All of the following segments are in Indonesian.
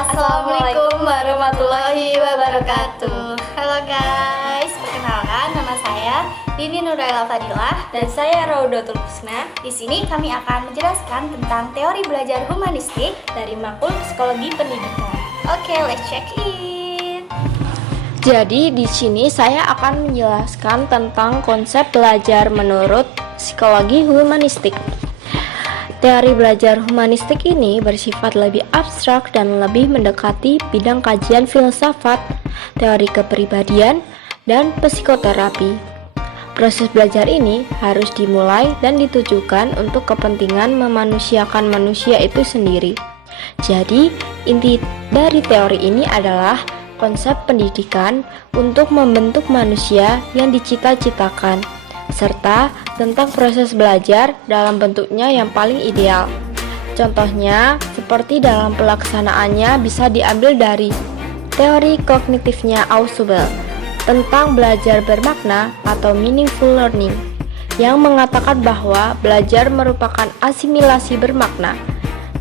Assalamualaikum warahmatullahi wabarakatuh. Halo guys, perkenalkan nama saya Dini Nuraila Fadilah dan saya Raudatul Husna. Di sini kami akan menjelaskan tentang teori belajar humanistik Dari Makul Psikologi Pendidikan. Oke, let's check in. Jadi di sini saya akan menjelaskan tentang konsep belajar menurut psikologi humanistik. Teori belajar humanistik ini bersifat lebih abstrak dan lebih mendekati bidang kajian filsafat, teori kepribadian, dan psikoterapi. Proses belajar ini harus dimulai dan ditujukan untuk kepentingan memanusiakan manusia itu sendiri. Jadi, inti dari teori ini adalah konsep pendidikan untuk membentuk manusia yang dicita-citakan, serta tentang proses belajar dalam bentuknya yang paling ideal. Contohnya, seperti dalam pelaksanaannya bisa diambil dari teori kognitifnya Ausubel tentang belajar bermakna atau meaningful learning, yang mengatakan bahwa belajar merupakan asimilasi bermakna.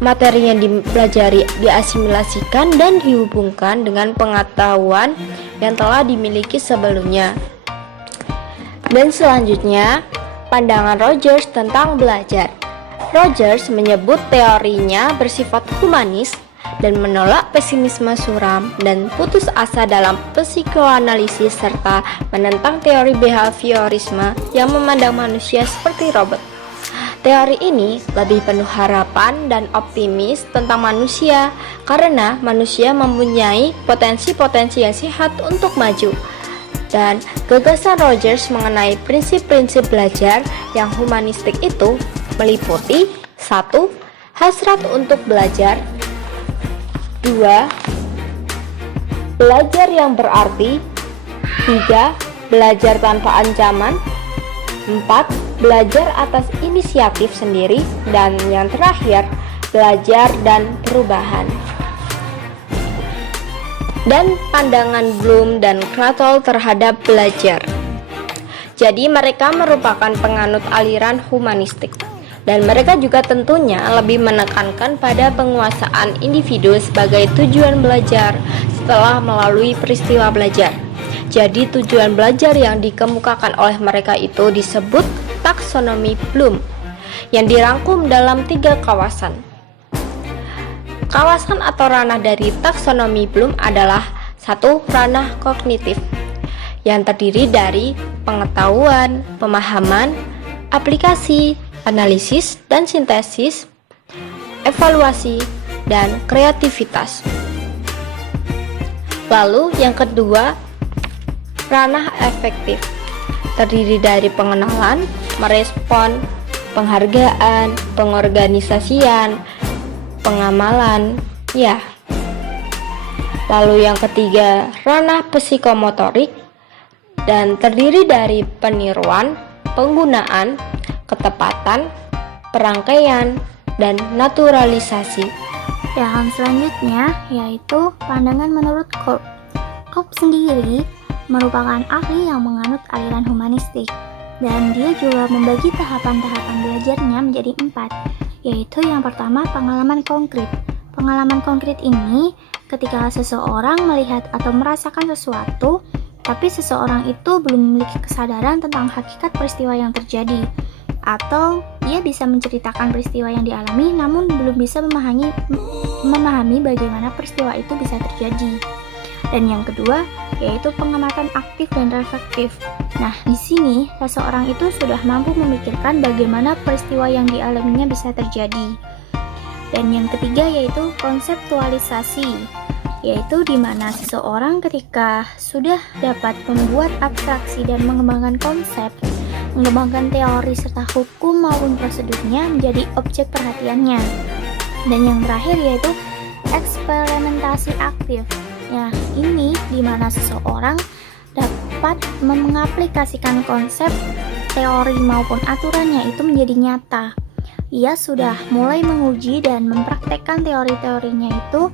Materi yang dipelajari diasimilasikan dan dihubungkan dengan pengetahuan yang telah dimiliki sebelumnya. Dan selanjutnya, pandangan Rogers tentang belajar. Rogers menyebut teorinya bersifat humanis dan menolak pesimisme suram dan putus asa dalam psikoanalisis serta menentang teori behaviorisme yang memandang manusia seperti robot. Teori ini lebih penuh harapan dan optimis tentang manusia karena manusia mempunyai potensi-potensi yang sehat untuk maju. Dan gagasan Rogers mengenai prinsip-prinsip belajar yang humanistik itu meliputi 1. Hasrat untuk belajar. 2. Belajar yang berarti. 3. Belajar tanpa ancaman. 4. Belajar atas inisiatif sendiri. Dan yang terakhir, belajar dan perubahan. Dan pandangan Bloom dan Krathol terhadap belajar. Jadi mereka merupakan penganut aliran humanistik, dan mereka juga tentunya lebih menekankan pada penguasaan individu sebagai tujuan belajar setelah melalui peristiwa belajar. Jadi tujuan belajar yang dikemukakan oleh mereka itu disebut taksonomi Bloom, yang dirangkum dalam 3 kawasan. Kawasan atau ranah dari taksonomi Bloom adalah 1. Ranah kognitif, yang terdiri dari pengetahuan, pemahaman, aplikasi, analisis dan sintesis, evaluasi, dan kreativitas. Lalu yang kedua, ranah efektif, terdiri dari pengenalan, merespon, penghargaan, pengorganisasian, pengamalan, ya. Lalu yang ketiga, ranah psikomotorik, dan terdiri dari peniruan, penggunaan, ketepatan, perangkaian, dan naturalisasi. Yang selanjutnya yaitu pandangan menurut Kolb. Kolb sendiri merupakan ahli yang menganut aliran humanistik, dan dia juga membagi tahapan-tahapan belajarnya menjadi 4, yaitu yang pertama pengalaman konkret. Pengalaman konkret ini ketika seseorang melihat atau merasakan sesuatu, tapi seseorang itu belum memiliki kesadaran tentang hakikat peristiwa yang terjadi, atau dia bisa menceritakan peristiwa yang dialami namun belum bisa memahami bagaimana peristiwa itu bisa terjadi. Dan yang kedua yaitu pengamatan aktif dan reflektif. Nah, di sini seseorang itu sudah mampu memikirkan bagaimana peristiwa yang dialaminya bisa terjadi. Dan yang ketiga yaitu konseptualisasi, yaitu di mana seseorang ketika sudah dapat membuat abstraksi dan mengembangkan konsep, mengembangkan teori serta hukum maupun prosedurnya menjadi objek perhatiannya. Dan yang terakhir yaitu eksperimentasi aktif. Ya, ini di mana seseorang dapat mengaplikasikan konsep, teori maupun aturannya itu menjadi nyata. Ia sudah mulai menguji dan mempraktekkan teori-teorinya itu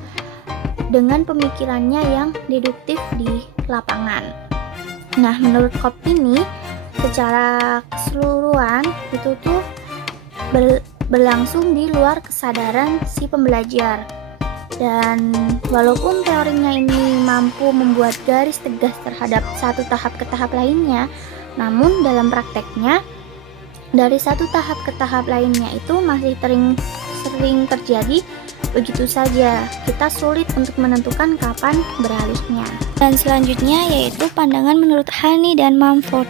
dengan pemikirannya yang deduktif di lapangan. Nah, menurut Kolb ini secara keseluruhan itu tuh berlangsung di luar kesadaran si pembelajar. Dan walaupun teorinya ini mampu membuat garis tegas terhadap satu tahap ke tahap lainnya, namun dalam prakteknya dari satu tahap ke tahap lainnya itu masih sering terjadi begitu saja. Kita sulit untuk menentukan kapan beralihnya. Dan selanjutnya yaitu pandangan menurut Hani dan Mumford.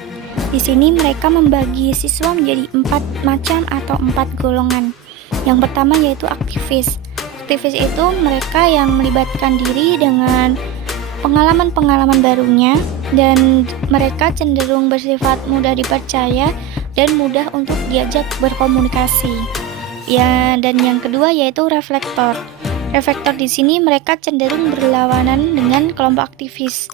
Di sini mereka membagi siswa menjadi 4 macam atau 4 golongan. Yang pertama yaitu aktivis. Aktivis itu mereka yang melibatkan diri dengan pengalaman-pengalaman barunya, dan mereka cenderung bersifat mudah dipercaya dan mudah untuk diajak berkomunikasi. Ya, dan yang kedua yaitu reflektor. Reflektor di sini mereka cenderung berlawanan dengan kelompok aktivis.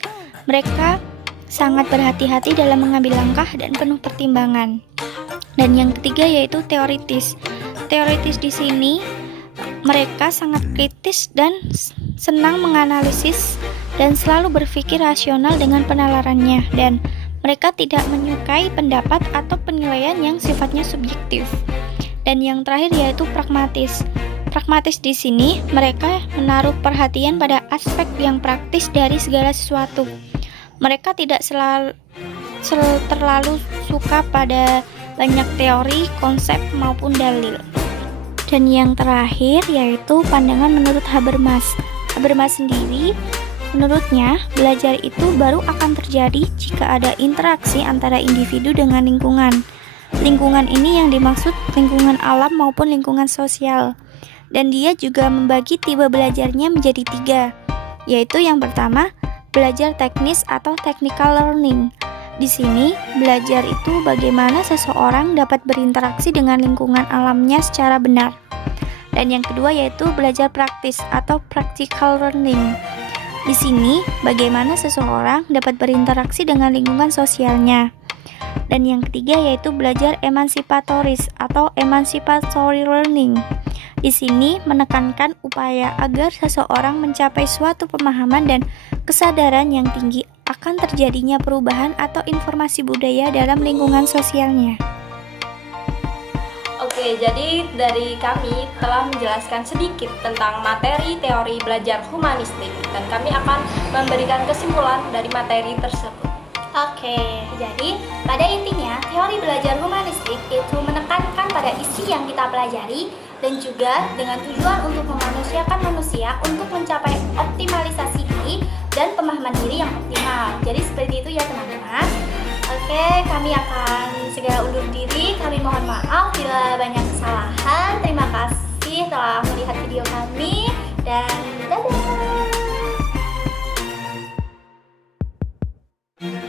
Mereka sangat berhati-hati dalam mengambil langkah dan penuh pertimbangan. Dan yang ketiga yaitu teoritis. Teoritis di sini mereka sangat kritis dan senang menganalisis dan selalu berpikir rasional dengan penalarannya, dan mereka tidak menyukai pendapat atau penilaian yang sifatnya subjektif. Dan yang terakhir yaitu pragmatis. Pragmatis di sini mereka menaruh perhatian pada aspek yang praktis dari segala sesuatu. Mereka tidak terlalu suka pada banyak teori, konsep maupun dalil. Dan yang terakhir yaitu pandangan menurut Habermas. Habermas sendiri, menurutnya belajar itu baru akan terjadi jika ada interaksi antara individu dengan lingkungan. Lingkungan ini yang dimaksud lingkungan alam maupun lingkungan sosial. Dan dia juga membagi tipe belajarnya menjadi 3, yaitu yang pertama, belajar teknis atau technical learning. Di sini, belajar itu bagaimana seseorang dapat berinteraksi dengan lingkungan alamnya secara benar. Dan yang kedua yaitu belajar praktis atau practical learning. Di sini, bagaimana seseorang dapat berinteraksi dengan lingkungan sosialnya. Dan yang ketiga yaitu belajar emansipatoris atau emancipatory learning. Di sini menekankan upaya agar seseorang mencapai suatu pemahaman dan kesadaran yang tinggi akan terjadinya perubahan atau informasi budaya dalam lingkungan sosialnya. Oke, jadi dari kami telah menjelaskan sedikit tentang materi teori belajar humanistik, dan kami akan memberikan kesimpulan dari materi tersebut. Oke, jadi pada intinya teori belajar humanistik itu menekankan pada isi yang kita pelajari dan juga dengan tujuan untuk memanusiakan manusia untuk mencapai optimalisasi diri dan pemahaman diri yang optimal. Jadi seperti itu ya teman-teman. Oke, kami akan segera undur diri. Kami mohon maaf bila banyak kesalahan. Terima kasih telah melihat video kami dan